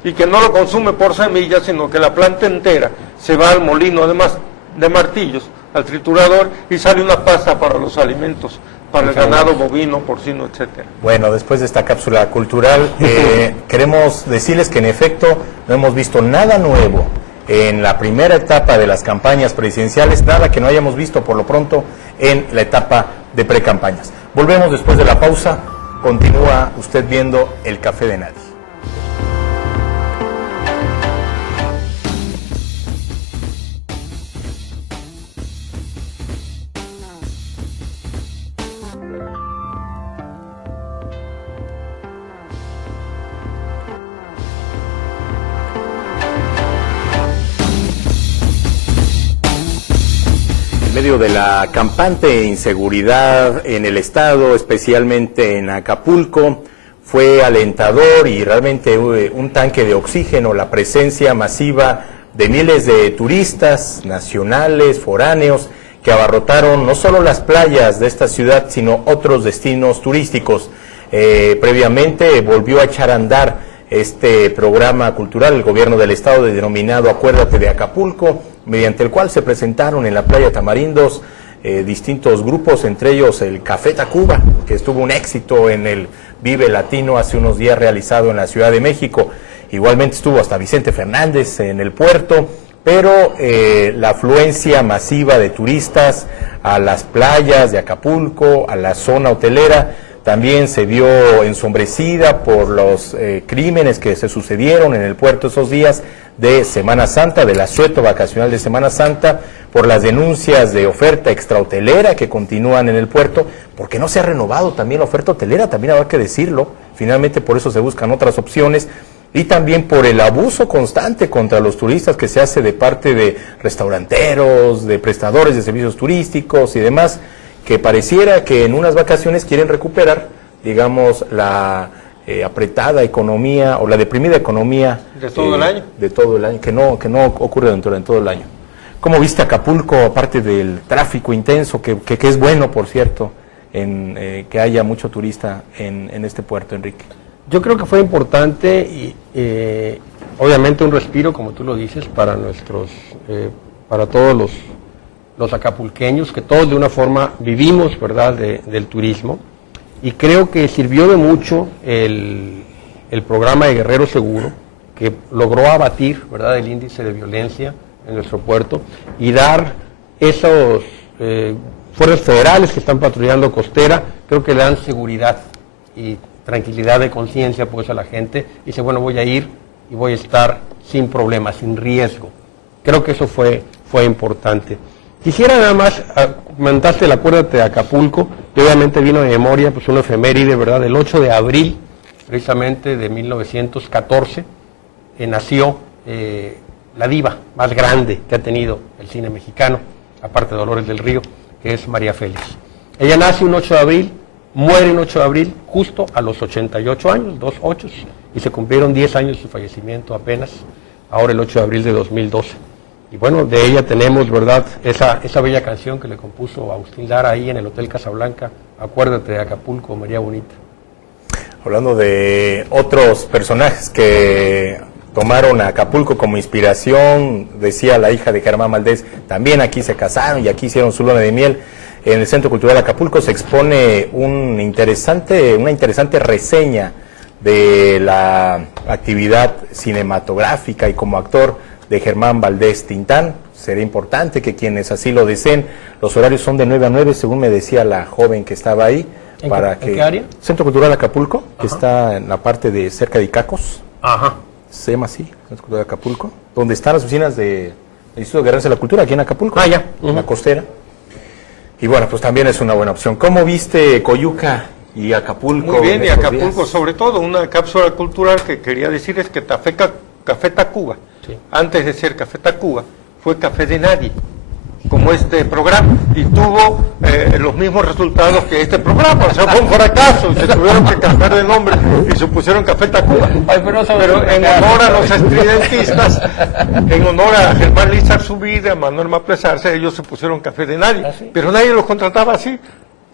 y que no lo consume por semillas, sino que la planta entera se va al molino de martillos, al triturador, y sale una pasta para los alimentos, para el ganado bovino, porcino, etcétera. Bueno, después de esta cápsula cultural, queremos decirles que en efecto no hemos visto nada nuevo en la primera etapa de las campañas presidenciales, nada que no hayamos visto por lo pronto en la etapa de precampañas. Volvemos después de la pausa, continúa usted viendo El Café de Nadie. En medio de la campante inseguridad en el estado, especialmente en Acapulco, fue alentador y realmente un tanque de oxígeno la presencia masiva de miles de turistas nacionales, foráneos, que abarrotaron no solo las playas de esta ciudad, sino otros destinos turísticos. Previamente volvió a echar a andar este programa cultural, el gobierno del estado, denominado Acuérdate de Acapulco, mediante el cual se presentaron en la playa Tamarindos distintos grupos, entre ellos el Café Tacuba, que estuvo un éxito en el Vive Latino hace unos días realizado en la Ciudad de México. Igualmente estuvo hasta Vicente Fernández en el puerto, pero la afluencia masiva de turistas a las playas de Acapulco, a la zona hotelera, también se vio ensombrecida por los crímenes que se sucedieron en el puerto esos días de Semana Santa, del asueto vacacional de Semana Santa, por las denuncias de oferta extrahotelera que continúan en el puerto, porque no se ha renovado también la oferta hotelera, también habrá que decirlo, finalmente por eso se buscan otras opciones, y también por el abuso constante contra los turistas que se hace de parte de restauranteros, de prestadores de servicios turísticos y demás, que pareciera que en unas vacaciones quieren recuperar digamos, la apretada economía o la deprimida economía de todo el año. De todo el año, que no ocurre dentro de todo el año. ¿Cómo viste Acapulco, aparte del tráfico intenso, que es bueno, por cierto, en que haya mucho turista en este puerto, Enrique? Yo creo que fue importante y obviamente un respiro, como tú lo dices, para para todos los acapulqueños, que todos de una forma vivimos, ¿verdad?, del turismo. Y creo que sirvió de mucho el programa de Guerrero Seguro, que logró abatir, ¿verdad?, el índice de violencia en nuestro puerto y dar esos fuerzas federales que están patrullando costera, creo que le dan seguridad y tranquilidad de conciencia pues a la gente. Dice, bueno, voy a ir y voy a estar sin problemas, sin riesgo. Creo que eso fue importante. Quisiera nada más, comentaste el acuérdate de Acapulco, y obviamente vino de memoria pues una efeméride, ¿verdad? El 8 de abril, precisamente de 1914, nació la diva más grande que ha tenido el cine mexicano, aparte de Dolores del Río, que es María Félix. Ella nace un 8 de abril, muere un 8 de abril, justo a los 88 años, 2 ochos, y se cumplieron 10 años de su fallecimiento apenas, ahora el 8 de abril de 2012. Y bueno, de ella tenemos, ¿verdad?, esa bella canción que le compuso Agustín Lara ahí en el Hotel Casablanca, Acuérdate de Acapulco, María Bonita. Hablando de otros personajes que tomaron a Acapulco como inspiración, decía la hija de Germán Valdés, también aquí se casaron y aquí hicieron su luna de miel. En el Centro Cultural Acapulco se expone una interesante reseña de la actividad cinematográfica y como actor de Germán Valdés Tintán. Será importante que quienes así lo deseen, los horarios son de 9 a 9, según me decía la joven que estaba ahí. ¿En qué área? Centro Cultural Acapulco, que está en la parte de cerca de Icacos. Ajá. Se llama así, Centro Cultural Acapulco, donde están las oficinas del Instituto Guerrerense de la Cultura, aquí en Acapulco. Ya. En la costera. Y bueno, pues también es una buena opción. ¿Cómo viste Coyuca y Acapulco? Muy bien, y Acapulco sobre todo, una cápsula cultural que quería decir es que Café Tacuba, sí, antes de ser Café Tacuba, fue Café de Nadie, como este programa, y tuvo los mismos resultados que este programa, o sea, fue un fracaso, y se tuvieron que cambiar de nombre y se pusieron Café Tacuba. Pero en honor a los estridentistas, en honor a Germán Lizar Zubida, a Manuel Maples Arce, ellos se pusieron Café de Nadie, ¿ah, sí? Pero nadie los contrataba así,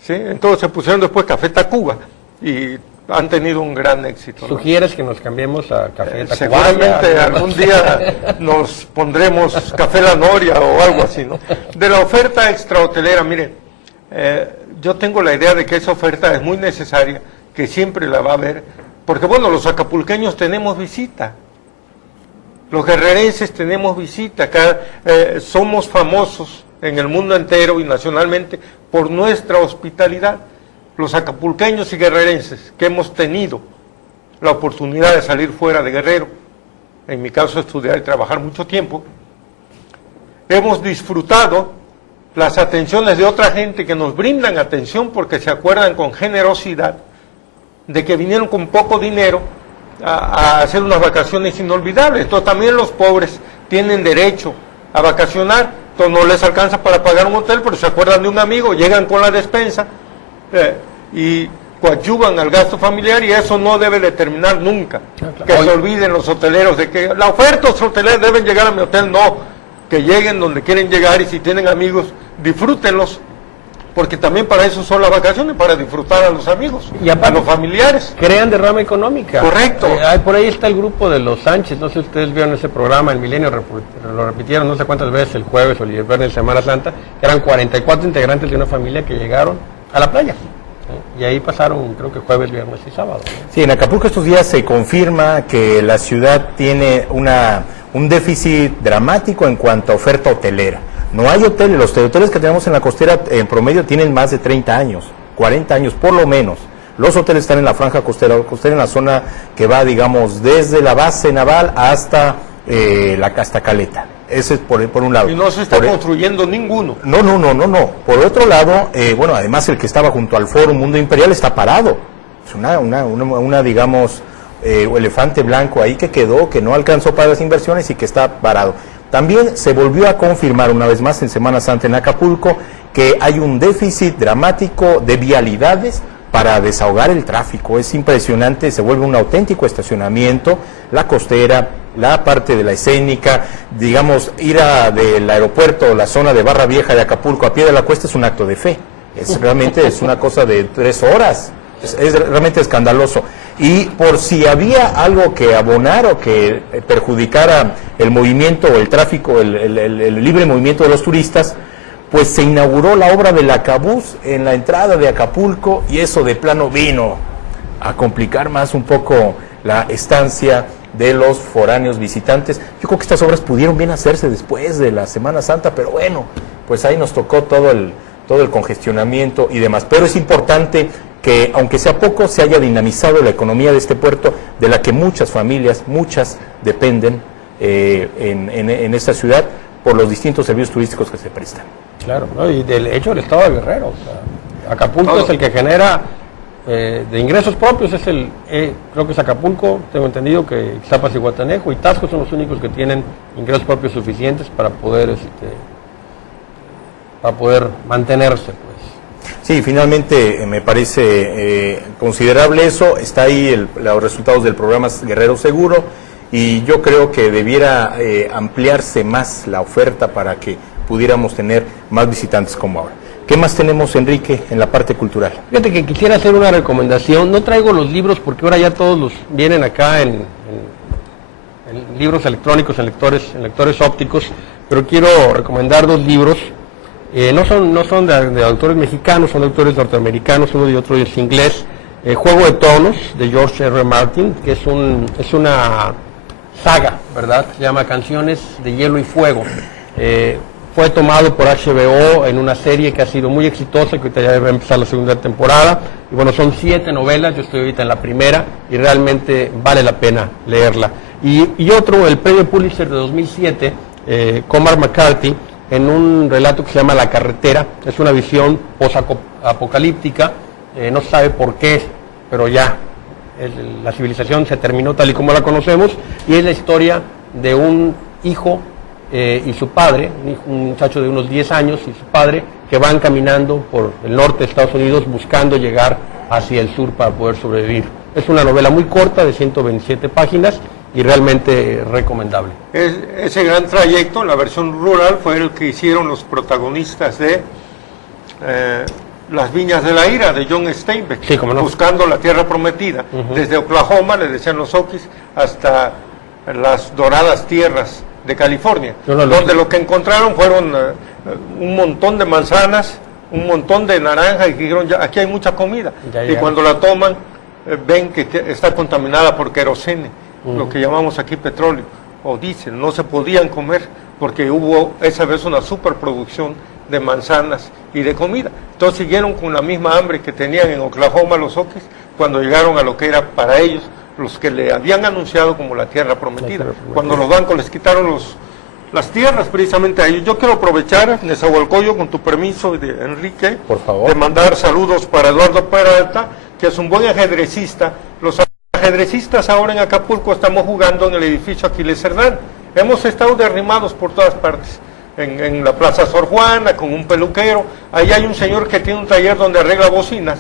¿sí? Entonces se pusieron después Café Tacuba, y han tenido un gran éxito, ¿no? ¿Sugieres que nos cambiemos a Café Tacuba? Seguramente algún día nos pondremos Café La Noria o algo así, ¿no? De la oferta extrahotelera, miren, yo tengo la idea de que esa oferta es muy necesaria, que siempre la va a haber, porque bueno, los acapulqueños tenemos visita, los guerrerenses tenemos visita, acá somos famosos en el mundo entero y nacionalmente por nuestra hospitalidad. Los acapulqueños y guerrerenses que hemos tenido la oportunidad de salir fuera de Guerrero, en mi caso estudiar y trabajar mucho tiempo, hemos disfrutado las atenciones de otra gente que nos brindan atención porque se acuerdan con generosidad de que vinieron con poco dinero a hacer unas vacaciones inolvidables. Entonces también los pobres tienen derecho a vacacionar, entonces no les alcanza para pagar un hotel, pero se acuerdan de un amigo, llegan con la despensa, y coadyuvan al gasto familiar, y eso no debe de terminar nunca. Claro. Que se olviden los hoteleros de que la oferta, los hoteleros deben llegar a mi hotel, no, que lleguen donde quieren llegar, y si tienen amigos, disfrútenlos, porque también para eso son las vacaciones, para disfrutar a los amigos, y a los familiares. Crean derrama económica. Correcto. Por ahí está el grupo de los Sánchez, no sé si ustedes vieron ese programa, El Milenio, lo repitieron no sé cuántas veces el jueves o el viernes de Semana Santa, eran 44 integrantes de una familia que llegaron a la playa. Y ahí pasaron, creo que jueves, viernes y sábado, ¿no? Sí, en Acapulco estos días se confirma que la ciudad tiene un déficit dramático en cuanto a oferta hotelera. No hay hoteles, los hoteles que tenemos en la costera en promedio tienen más de 30 años, 40 años por lo menos. Los hoteles están en la franja costera en la zona que va, digamos, desde la base naval hasta hasta Caleta. Ese es por un lado. Y no se está construyendo ninguno. No. Por otro lado, bueno, además el que estaba junto al Foro Mundo Imperial está parado. Es una digamos, elefante blanco ahí que quedó, que no alcanzó para las inversiones y que está parado. También se volvió a confirmar una vez más en Semana Santa en Acapulco que hay un déficit dramático de vialidades, para desahogar el tráfico. Es impresionante, se vuelve un auténtico estacionamiento, la costera, la parte de la escénica, digamos, ir del aeropuerto, la zona de Barra Vieja de Acapulco a pie de la cuesta es un acto de fe. Realmente es una cosa de 3 horas, es realmente escandaloso. Y por si había algo que abonar o que perjudicara el movimiento o el tráfico, el libre movimiento de los turistas, pues se inauguró la obra del Acabús en la entrada de Acapulco, y eso de plano vino a complicar más un poco la estancia de los foráneos visitantes. Yo creo que estas obras pudieron bien hacerse después de la Semana Santa, pero bueno, pues ahí nos tocó todo el congestionamiento y demás. Pero es importante que, aunque sea poco, se haya dinamizado la economía de este puerto, de la que muchas familias, dependen en esta ciudad por los distintos servicios turísticos que se prestan. Claro, ¿no? Y del hecho del estado de Guerrero, o sea, Acapulco todo es el que genera de ingresos propios, creo que es Acapulco, tengo entendido que Ixtapas y Guatanejo y Taxco son los únicos que tienen ingresos propios suficientes para poder mantenerse, pues. Sí, finalmente me parece considerable eso. Está ahí los resultados del programa Guerrero Seguro, y yo creo que debiera ampliarse más la oferta para que pudiéramos tener más visitantes como ahora. ¿Qué más tenemos, Enrique, en la parte cultural? Fíjate que quisiera hacer una recomendación. No traigo los libros porque ahora ya todos los vienen acá en libros electrónicos, en lectores ópticos, pero quiero recomendar 2 libros. No son de autores mexicanos, son de autores norteamericanos, uno y otro es inglés. Juego de Tronos, de George R. Martin, que es una saga, ¿verdad? Se llama Canciones de Hielo y Fuego. Fue tomado por HBO en una serie que ha sido muy exitosa, que ahorita ya va a empezar la segunda temporada. Y bueno, son 7 novelas, yo estoy ahorita en la primera y realmente vale la pena leerla. Y otro, el premio Pulitzer de 2007, Cormac McCarthy, en un relato que se llama La Carretera. Es una visión posapocalíptica, no se sabe por qué, pero ya la civilización se terminó tal y como la conocemos, y es la historia de un hijo y su padre, un muchacho de unos 10 años y su padre, que van caminando por el norte de Estados Unidos buscando llegar hacia el sur para poder sobrevivir. Es una novela muy corta de 127 páginas y realmente recomendable. Ese gran trayecto, la versión rural, fue el que hicieron los protagonistas de Las Viñas de la Ira, de John Steinbeck, sí, cómo no, buscando la tierra prometida, desde Oklahoma, le decían los Oquis, hasta las doradas tierras de California, donde lo que encontraron fueron un montón de manzanas, un montón de naranjas, y dijeron, ya, aquí hay mucha comida, y cuando la toman, ven que está contaminada por querosene, lo que llamamos aquí petróleo, o diésel. No se podían comer, porque hubo esa vez una superproducción de manzanas y de comida. Entonces siguieron con la misma hambre que tenían en Oklahoma los Oquis, cuando llegaron a lo que era para ellos los que le habían anunciado como la tierra prometida, cuando los bancos les quitaron las tierras precisamente a ellos. Yo quiero aprovechar, Nezahualcóyotl, con tu permiso, de Enrique, por favor, de mandar saludos para Eduardo Peralta, que es un buen ajedrecista. Los ajedrecistas ahora en Acapulco estamos jugando en el edificio Aquiles Cerdán. Hemos estado derrimados por todas partes. En la Plaza Sor Juana, con un peluquero. Ahí hay un señor que tiene un taller donde arregla bocinas.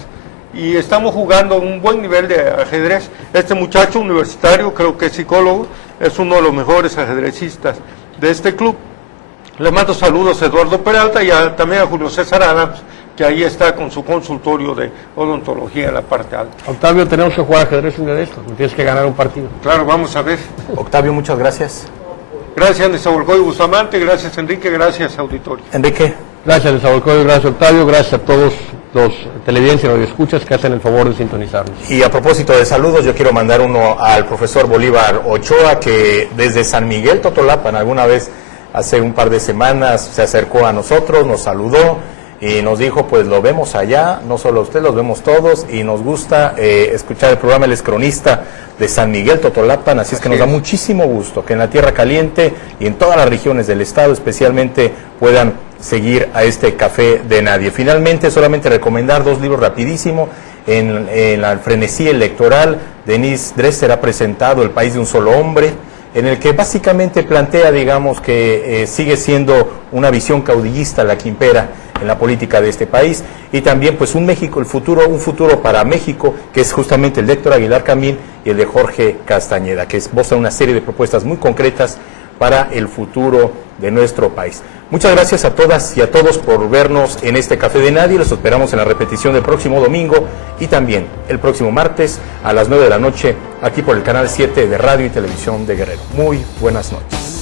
Y estamos jugando un buen nivel de ajedrez. Este muchacho universitario, creo que es psicólogo, es uno de los mejores ajedrecistas de este club. Le mando saludos a Eduardo Peralta y también a Julio César Adams, que ahí está con su consultorio de odontología en la parte alta. Octavio, tenemos que jugar ajedrez un día de estos, tienes que ganar un partido. Claro, vamos a ver. Octavio, muchas gracias. Gracias, Nezahualcóyotl Bustamante, gracias, Enrique, gracias, auditorio. Enrique. Gracias, Nezahualcóyotl, gracias, Octavio, gracias a todos los televidentes y radioescuchas que hacen el favor de sintonizarnos. Y a propósito de saludos, yo quiero mandar uno al profesor Bolívar Ochoa, que desde San Miguel Totolapan, alguna vez hace un par de semanas, se acercó a nosotros, nos saludó y nos dijo, pues lo vemos allá, no solo usted, los vemos todos, y nos gusta escuchar el programa. Él es cronista de San Miguel Totolapan, así es que nos da muchísimo gusto que en la Tierra Caliente y en todas las regiones del estado especialmente puedan seguir a este Café de Nadie. Finalmente, solamente recomendar 2 libros rapidísimo. En la frenesí electoral, Denise Dresser ha presentado El País de un Solo Hombre, en el que básicamente plantea, digamos, que sigue siendo una visión caudillista la que impera en la política de este país, y también pues un México, un futuro para México, que es justamente el de Héctor Aguilar Camín y el de Jorge Castañeda, que esboza una serie de propuestas muy concretas para el futuro de nuestro país. Muchas gracias a todas y a todos por vernos en este Café de Nadie. Los esperamos en la repetición del próximo domingo y también el próximo martes a las 9 de la noche aquí por el canal 7 de Radio y Televisión de Guerrero. Muy buenas noches.